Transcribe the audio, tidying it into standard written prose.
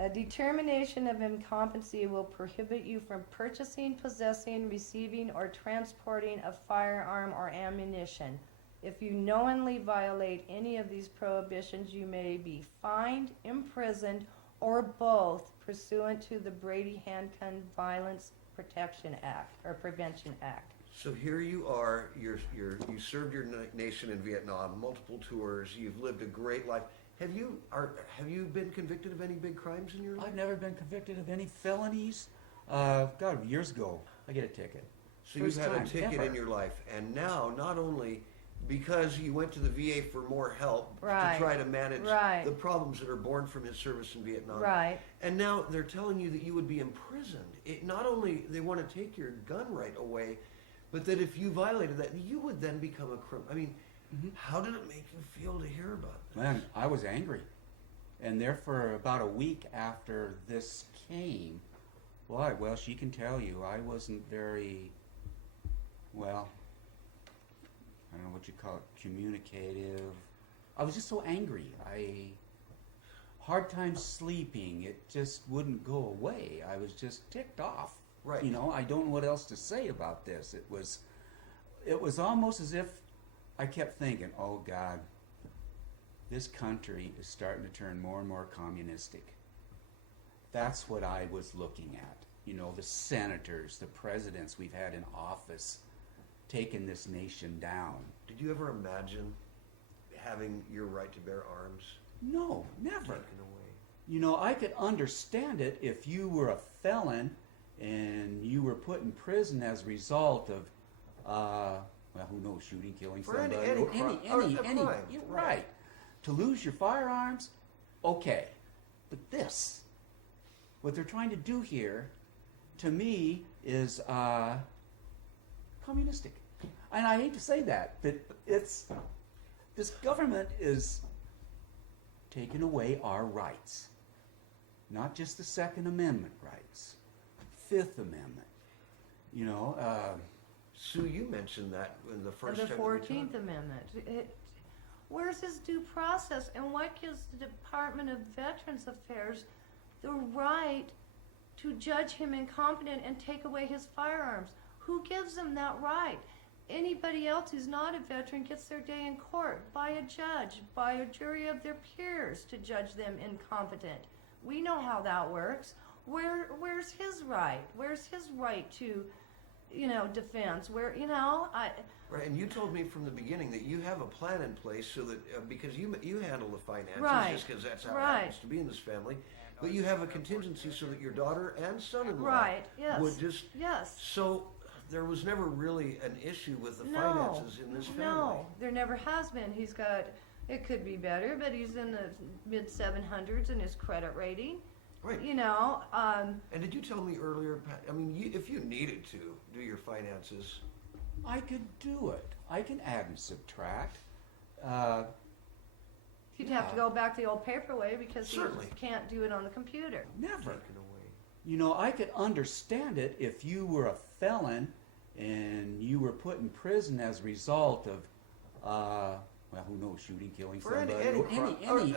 A determination of incompetency will prohibit you from purchasing, possessing, receiving, or transporting a firearm or ammunition. If you knowingly violate any of these prohibitions, you may be fined, imprisoned, or both pursuant to the Brady Handgun Violence Protection Act or Prevention Act. So here you are, you served your nation in Vietnam, multiple tours, you've lived a great life. Have you been convicted of any big crimes in your life? I've never been convicted of any felonies. God, years ago, I get a ticket. So you've had a ticket in your life, and now not only because you went to the VA for more help Right. to try to manage Right. the problems that are born from his service in Vietnam. Right. And now they're telling you that you would be imprisoned. Not only they want to take your gun right away, but that if you violated that, you would then become a criminal. I mean, how did it make you feel to hear about this? Man, I was angry. And there for about a week after this came, well, she can tell you, I wasn't very, well, I don't know what you call it, communicative. I was just so angry. Hard time sleeping. It just wouldn't go away. I was just ticked off. Right. You know, I don't know what else to say about this. It was almost as if I kept thinking, oh God, this country is starting to turn more and more communistic. That's what I was looking at. You know, the senators, the presidents we've had in office taking this nation down. Did you ever imagine having your right to bear arms No, never. taken away? You know, I could understand it if you were a felon and you were put in prison as a result of, well, who knows, shooting, killing For somebody, any crime. you're right. To lose your firearms, okay. But this, what they're trying to do here, to me, is communistic. And I hate to say that, but this government is taking away our rights. Not just the Second Amendment rights, Fifth Amendment. You know, Sue, you mentioned that in the first And the time that we 14th talked. Amendment. Where's his due process, and what gives the Department of Veterans Affairs the right to judge him incompetent and take away his firearms? Who gives them that right? Anybody else who's not a veteran gets their day in court by a judge, by a jury of their peers to judge them incompetent. We know how that works. Where's his right? Where's his right to, defense? Right, and you told me from the beginning that you have a plan in place so that, because you handle the finances, Right. just because that's how it Right. happens to be in this family, but you have a contingency so that your daughter and son-in-law Right, yes. would just... Yes. So there was never really an issue with the No, finances in this family. No, there never has been. He's got, it could be better, but he's in the mid 700s in his credit rating. Right. And did you tell me earlier, Pat, I mean, if you needed to do your finances... I could do it. I can add and subtract. He'd have to go back the old paper way because Certainly. he can't do it on the computer. Never. Taken away. You know, I could understand it if you were a felon and you were put in prison as a result of, well, who knows, shooting, killing For any somebody, crime, or any